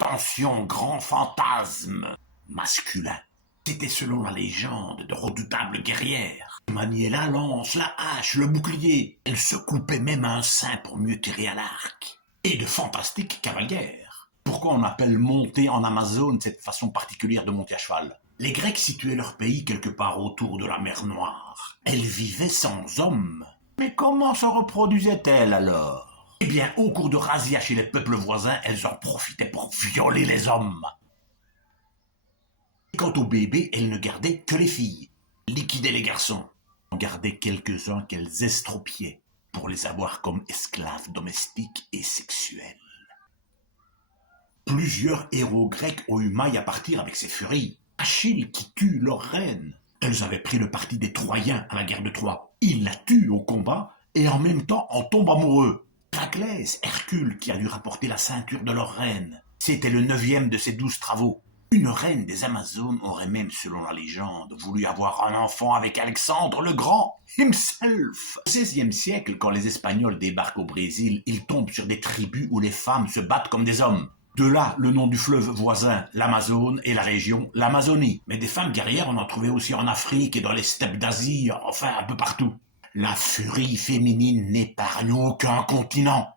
Attention, grand fantasme masculin. C'était selon la légende de redoutables guerrières. Elles maniaient la lance, la hache, le bouclier. Elles se coupaient même un sein pour mieux tirer à l'arc. Et de fantastiques cavalières. Pourquoi on appelle monter en Amazone cette façon particulière de monter à cheval? Les Grecs situaient leur pays quelque part autour de la mer Noire. Elles vivaient sans hommes. Mais comment se reproduisaient-elles alors? Eh bien, au cours de razzias chez les peuples voisins, elles en profitaient pour violer les hommes. Et quant aux bébés, elles ne gardaient que les filles, liquidaient les garçons. On gardait quelques-uns qu'elles estropiaient pour les avoir comme esclaves domestiques et sexuels. Plusieurs héros grecs ont eu maille à partir avec ces furies. Achille qui tue leur reine. Elles avaient pris le parti des Troyens à la guerre de Troie. Il la tue au combat et en même temps en tombe amoureux. Héraclès, Hercule qui a dû rapporter la ceinture de leur reine. C'était le 9e de ses 12 travaux. Une reine des Amazones aurait même, selon la légende, voulu avoir un enfant avec Alexandre le Grand, himself. Au XVIe siècle, quand les Espagnols débarquent au Brésil, ils tombent sur des tribus où les femmes se battent comme des hommes. De là, le nom du fleuve voisin, l'Amazone, et la région, l'Amazonie. Mais des femmes guerrières, on en trouvait aussi en Afrique et dans les steppes d'Asie, enfin un peu partout. La furie féminine n'épargne aucun continent.